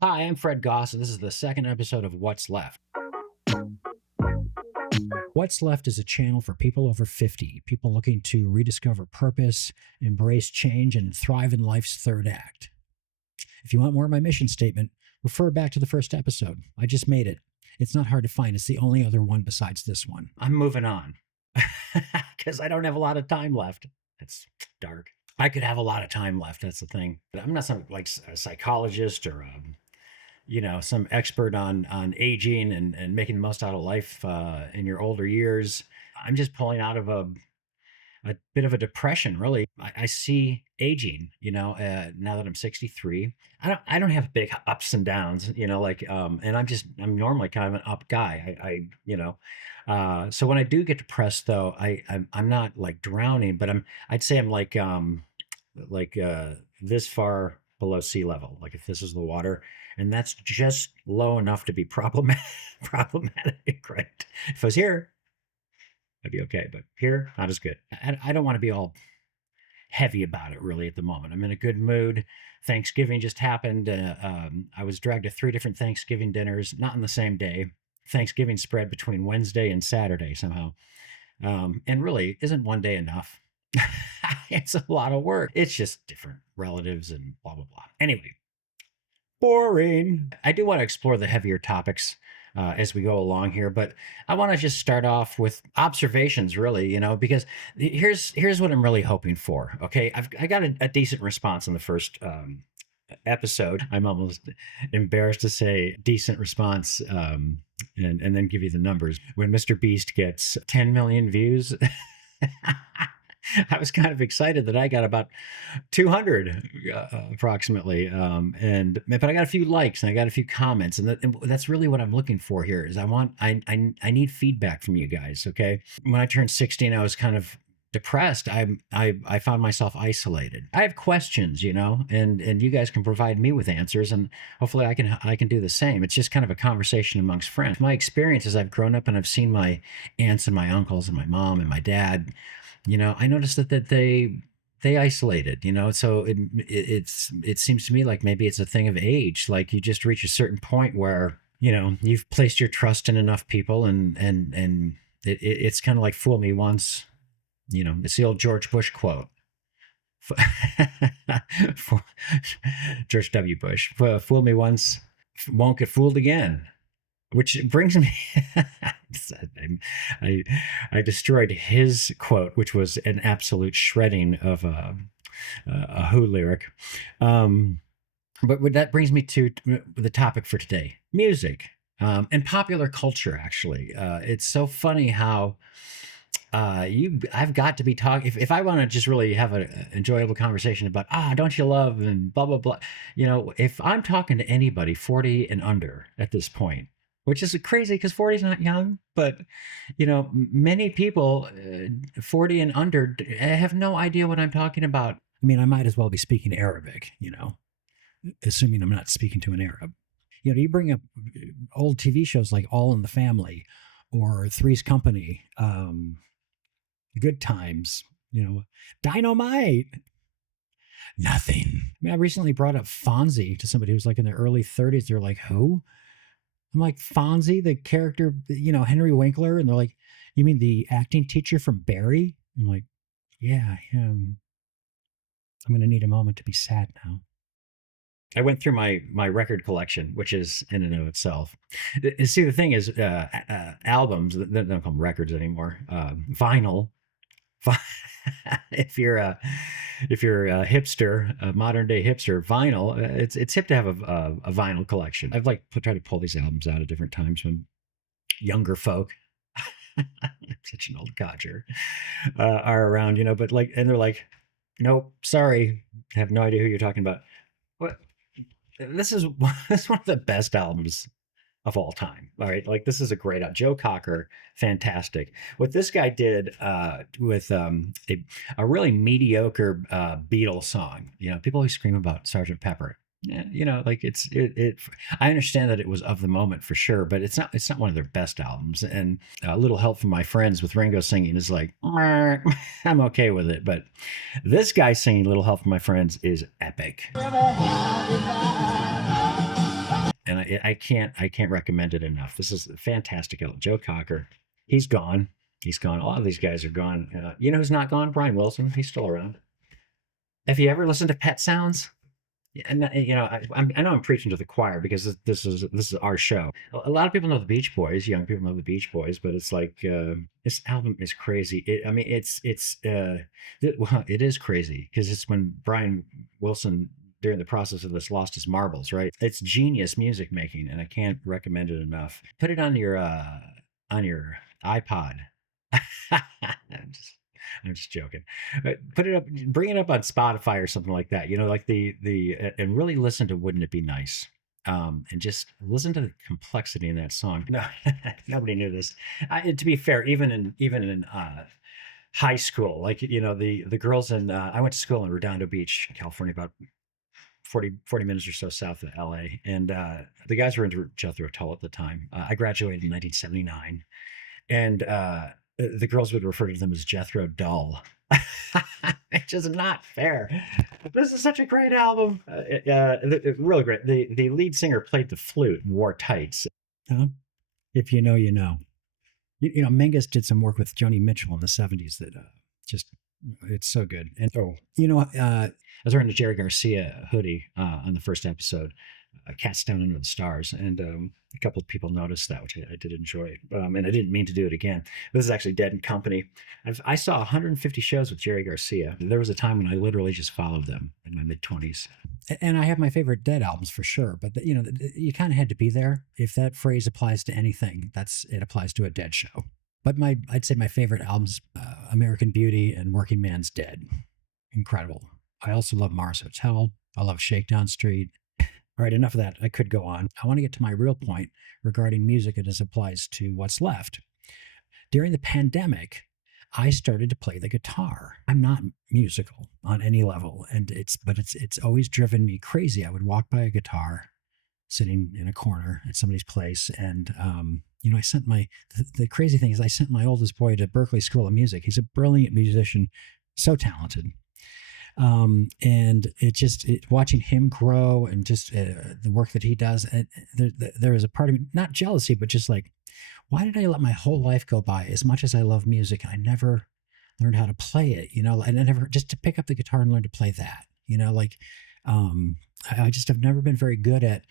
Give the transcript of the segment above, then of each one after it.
Hi, I'm Fred Goss, and this is the second episode of What's Left. What's Left is a channel for people over 50, people looking to rediscover purpose, embrace change, and thrive in life's third act. If you want more of my mission statement, refer back to the first episode. I just made it. It's not hard to find, it's the only other one besides this one. I'm moving on because I don't have a lot of time left. It's dark. I could have a lot of time left. That's the thing. I'm not some like a psychologist or some expert on aging and making the most out of life in your older years. I'm just pulling out of a bit of a depression, really. I see aging, now that I'm 63. I don't have big ups and downs, and I'm normally kind of an up guy. So when I do get depressed, though, I'm not like drowning, but I'd say I'm like this far below sea level, like if this is the water, and that's just low enough to be problematic. Problematic, right? If I was here, I'd be okay, but here, not as good. I don't want to be all heavy about it really at the moment. I'm in a good mood. Thanksgiving just happened. I was dragged to 3 different Thanksgiving dinners, not on the same day. Thanksgiving spread between Wednesday and Saturday somehow. And really, isn't one day enough? It's a lot of work. It's just different relatives and blah, blah, blah. Anyway, boring. I do want to explore the heavier topics as we go along here, but I want to just start off with observations, really, because here's what I'm really hoping for. Okay, I got a decent response in the first episode. I'm almost embarrassed to say decent response, and then give you the numbers. When Mr. Beast gets 10 million views. I was kind of excited that I got about 200 approximately, but I got a few likes and I got a few comments, and that's really what I'm looking for here. Is I need feedback from you guys. Okay, when I turned 16, I was kind of depressed. I found myself isolated. I have questions, and you guys can provide me with answers, and hopefully I can do the same. It's just kind of a conversation amongst friends. My experience as I've grown up and I've seen my aunts and my uncles and my mom and my dad. I noticed that they isolated. So it seems to me like maybe it's a thing of age. Like you just reach a certain point where you've placed your trust in enough people, and it's kind of like fool me once. It's the old George Bush quote. George W. Bush, fool me once, won't get fooled again. Which brings me, I, I destroyed his quote, which was an absolute shredding of a Who lyric. But that brings me to the topic for today: music and popular culture. Actually, it's so funny how I've got to be talking. If I want to just really have an enjoyable conversation about don't you love and blah blah blah, if I'm talking to anybody 40 and under at this point, which is crazy because 40 is not young, but many people 40 and under have no idea what I'm talking about. I mean, I might as well be speaking Arabic, assuming I'm not speaking to an Arab. You bring up old TV shows like All in the Family or Three's Company, Good Times, Dynamite. Nothing. I mean, I recently brought up Fonzie to somebody who's like in their early 30s. They're like, who? I'm like, Fonzie, the character, Henry Winkler. And they're like, you mean the acting teacher from Barry? I'm like, yeah, him. I'm going to need a moment to be sad now. I went through my record collection, which is in and of itself. See, the thing is, albums, they don't call them records anymore. Vinyl. if you're a hipster, a modern day hipster, vinyl, it's hip to have a vinyl collection. I've tried to pull these albums out at different times when younger folk, I'm such an old codger, are around, but and they're like, nope, sorry, I have no idea who you're talking about. What? This is this is one of the best albums of all time. All right, like this is a great Joe Cocker, fantastic. What this guy did with a really mediocre Beatles song. People who scream about Sergeant Pepper. Yeah, like it. I understand that it was of the moment for sure, but it's not. It's not one of their best albums. And a little help from my friends with Ringo singing is like, I'm okay with it. But this guy singing "Little Help from My Friends" is epic. I can't recommend it enough. This is a fantastic album. Joe Cocker, he's gone. He's gone. A lot of these guys are gone. You know who's not gone? Brian Wilson. He's still around. Have you ever listened to Pet Sounds? Yeah, and you know, I know I'm preaching to the choir because this is our show. A lot of people know the Beach Boys, young people know the Beach Boys, but it's like this album is crazy. I mean, well, it is crazy because it's when Brian Wilson during the process of this lost his marbles, right? It's genius music making, and I can't recommend it enough. Put it on your iPod. I'm just I'm just joking. Put it up, bring it up on Spotify or something like that. You know, like and really listen to "Wouldn't It Be Nice," and just listen to the complexity in that song. No, nobody knew this. To be fair, even in high school, like you know, the girls in I went to school in Redondo Beach, California, about 40 minutes or so south of LA, and the guys were into Jethro Tull at the time. I graduated in 1979, and the girls would refer to them as Jethro Dull. Which is not fair. This is such a great album. Really great. The lead singer played the flute and wore tights. If you know, you know. You know, Mingus did some work with Joni Mitchell in the 70s that just, it's so good. And, you know, I was wearing a Jerry Garcia hoodie on the first episode, Cats Down Under the Stars, and a couple of people noticed that, which I did enjoy, and I didn't mean to do it again. This is actually Dead and Company. I saw 150 shows with Jerry Garcia. There was a time when I literally just followed them in my mid-20s. And I have my favorite Dead albums for sure, but you know, you kind of had to be there. If that phrase applies to anything, it applies to a Dead show. But I'd say my favorite albums, American Beauty and Working Man's Dead. Incredible. I also love Mars Hotel. I love Shakedown Street. All right, enough of that. I could go on. I want to get to my real point regarding music as it applies to what's left. During the pandemic, I started to play the guitar. I'm not musical on any level, and it's always driven me crazy. I would walk by a guitar sitting in a corner at somebody's place, and you know, the crazy thing is I sent my oldest boy to Berklee School of Music. He's a brilliant musician, so talented. And watching him grow and just the work that he does, there is a part of me, not jealousy, but just like, why did I let my whole life go by? As much as I love music, I never learned how to play it, you know, and I never just to pick up the guitar and learn to play that, you know, like, I just have never been very good at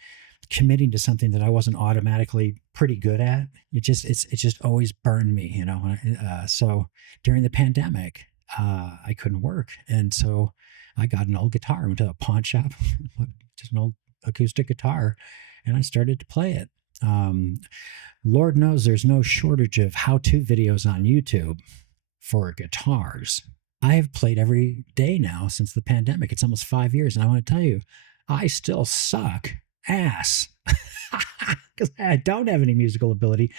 committing to something that I wasn't automatically pretty good at. It just always burned me, you know. So during the pandemic, I couldn't work, and so I got an old guitar. I went to a pawn shop, just an old acoustic guitar, and I started to play it. Lord knows there's no shortage of how-to videos on YouTube for guitars. I have played every day now since the pandemic. It's almost 5 years, and I want to tell you, I still suck ass because I don't have any musical ability,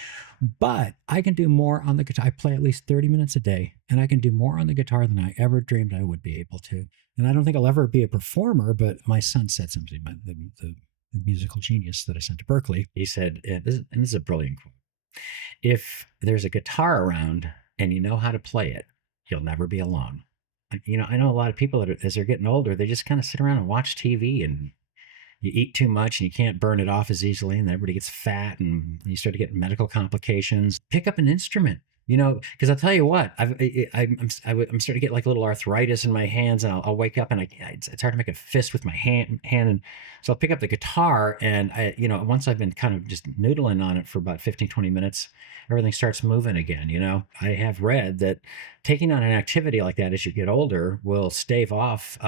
but I can do more on the guitar. I play at least 30 minutes a day, and I can do more on the guitar than I ever dreamed I would be able to. And I don't think I'll ever be a performer, but my son said something, the musical genius that I sent to Berklee. He said, and this is a brilliant quote, if there's a guitar around and you know how to play it, you'll never be alone. You know, I know a lot of people that as they're getting older, they just kind of sit around and watch TV, and you eat too much and you can't burn it off as easily, and everybody gets fat and you start to get medical complications. Pick up an instrument, you know, because I'll tell you what, I'm starting to get like a little arthritis in my hands, and I'll wake up and it's hard to make a fist with my hand, and so I'll pick up the guitar, and you know, once I've been kind of just noodling on it for about 15, 20 minutes, everything starts moving again, you know. I have read that taking on an activity like that as you get older will stave off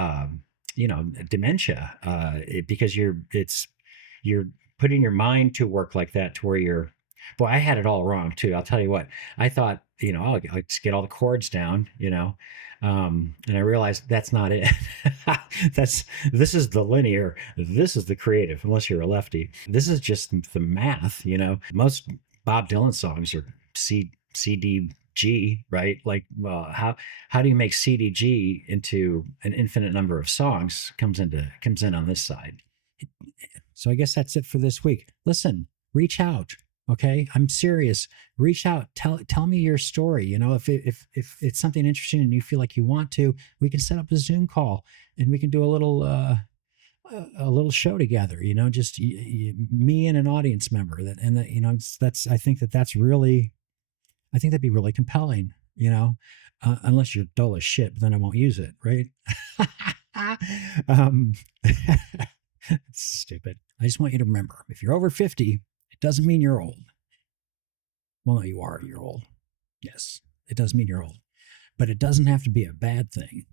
you know, dementia, because you're putting your mind to work like that to where boy, I had it all wrong too. I'll tell you what, I thought, you know, I'll just get all the chords down, you know, and I realized that's not it. This is the linear, this is the creative, unless you're a lefty. This is just the math, you know. Most Bob Dylan songs are CD G, right? Like, how do you make CDG into an infinite number of songs? Comes in on this side. So I guess that's it for this week. Listen, reach out. Okay, I'm serious. Reach out. Tell me your story. You know, if it's something interesting and you feel like you want to, we can set up a Zoom call and we can do a little a little show together, just me and an audience member that's, I think that's really, I think that'd be really compelling, unless you're dull as shit, but then I won't use it. Right. um, it's stupid. I just want you to remember, if you're over 50, it doesn't mean you're old. Well, no, you're old. Yes, it does mean you're old, but it doesn't have to be a bad thing.